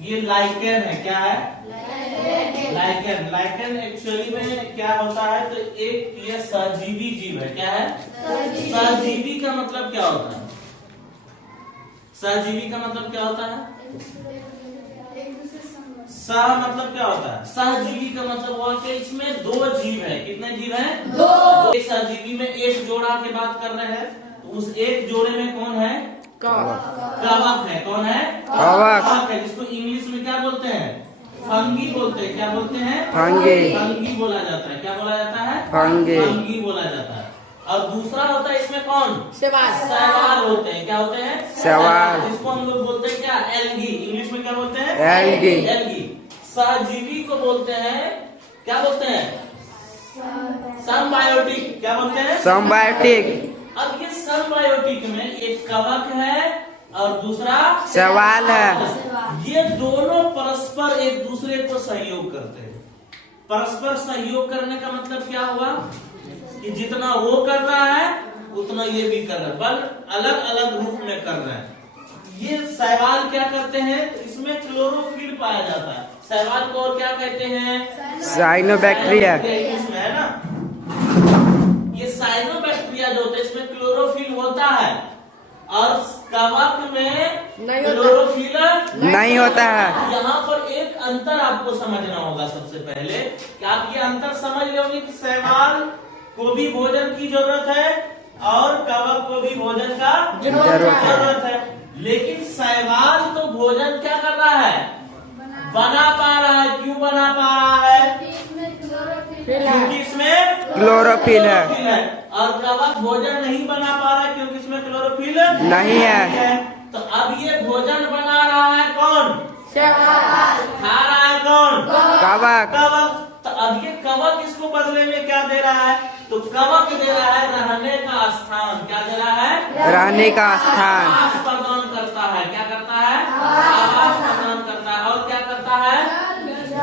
ये लाइकेन है। क्या है? लाइकेन। लाइकेन एक्चुअली में क्या होता है, तो एक ये सहजीवी जीव है। क्या है? सहजीवी का मतलब क्या होता है? सहजीवी का मतलब क्या होता है? सह मतलब क्या होता है? सहजीवी का मतलब हुआ कि इसमें दो जीव है। कितने जीव हैं? दो। एक सहजीवी में एक जोड़ा की बात कर रहे हैं, तो उस एक जोड़े में कौन है? कवक है। कौन है? कवक है, जिसको इंग्लिश में क्या बोलते हैं? फंगी बोलते हैं। क्या बोलते हैं? फंगी बोला जाता है। क्या बोला जाता है? फंगी बोला जाता है। और दूसरा होता है इसमें कौन? शैवाल होते हैं। क्या होते हैं? शैवाल, जिसको हम लोग बोलते हैं क्या? एल्गी। इंग्लिश में क्या बोलते हैं? एल्गी। सहजीवी को बोलते हैं, क्या बोलते हैं? समबायोटिक। क्या बोलते हैं? समबायोटिक। अब ये समबायोटिक में एक कवक है और दूसरा शैवाल है। ये दोनों परस्पर एक दूसरे को सहयोग करते हैं। परस्पर सहयोग करने का मतलब क्या हुआ कि जितना वो कर रहा है उतना ये भी कर रहा है, बल अलग अलग रूप में कर रहे हैं। ये शैवाल क्या करते हैं, इसमें क्लोरोफिल पाया जाता है। शैवाल को और क्या कहते हैं? साइनोबैक्टीरिया। इसमें है ना, ये साइनोबैक्टीरिया जो होता है इसमें क्लोरोफिल होता है और कवक में क्लोरोफिल नहीं होता है। यहाँ पर एक अंतर आपको समझना होगा। सबसे पहले कि आप ये अंतर समझ लोगे कि शैवाल को भी भोजन की जरूरत है और कवक को भी भोजन का जरूरत है, लेकिन शैवाल तो भोजन क्या कर रहा है? बना पा रहा है। क्यों बना पा रहा है? क्योंकि इसमें क्लोरोफिल है। और कवक भोजन नहीं बना पा रहा है क्योंकि इसमें क्लोरोफिल नहीं है। तो अब ये भोजन बना रहा है कौन? खा रहा है कौन? कवक। तो अब ये कवक इसको बदले में क्या दे रहा है? तो कवक दे रहा है रहने का स्थान। क्या दे रहा है? रहने का स्थान। आवास प्रदान करता है। क्या करता है? आवास प्रदान करता है। और क्या करता है?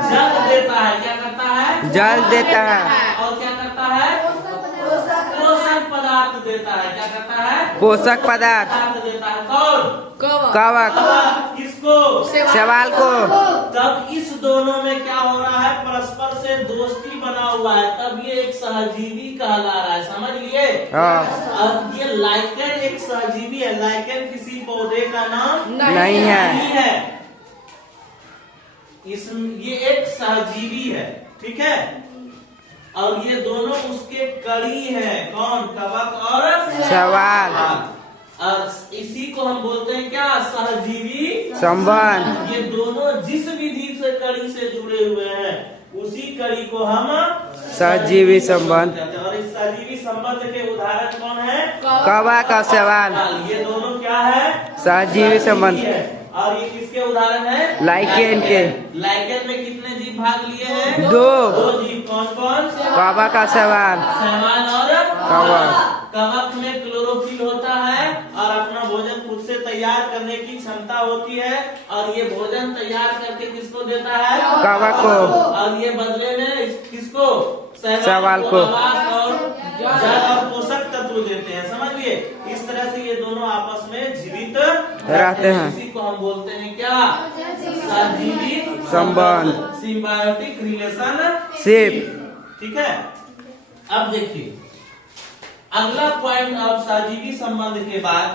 जल देता है। क्या करता है? जल देता है। और क्या करता है? पोषक पदार्थ देता है। क्या करता है? पोषक पदार्थ देता है। कौन? कवक। किसको? शैवाल को। तब इस दोनों में क्या हो रहा है? परस्पर से दोस्ती बना हुआ है, तब ये एक सहजीवी कहला रहा है। समझ लिए? अब ये लाइकेन एक सहजीवी है। लाइकेन किसी पौधे का नाम नहीं है। ये एक सहजीवी है। ठीक है, और ये दोनों उसके कड़ी है। कौन? कवक और शैवाल। और इसी को हम बोलते हैं क्या? सहजीवी संबंध। ये दोनों जिस विधि से कड़ी से जुड़े हुए हैं उसी कड़ी को हम सहजीवी संबंध। और इस सहजीवी संबंध के उदाहरण कौन है? कवक और शैवाल। ये दोनों क्या है? सहजीवी संबंध। और ये किसके उदाहरण है? लाइकेन के। लाइकेन में कितने जीव भाग लिए हैं? दो जीव। कौन कौन? कवक और शैवाल। शैवाल और कवक। कवक में क्लोरोफिल होता है और अपना भोजन खुद से तैयार करने की क्षमता होती है, और ये भोजन तैयार करके किसको देता है? कवक को। और ये बदले में किसको? शैवाल को और जल और पोषक तत्व देते हैं। समझिए, इस तरह से ये दोनों आपस में जीवित रहते हैं। इसी को हम बोलते हैं क्या? सहजीवी संबंध, सिम्बायोटिक रिलेशनशिप। ठीक है, अब देखिए अगला पॉइंट। अब सहजीवी संबंध के बाद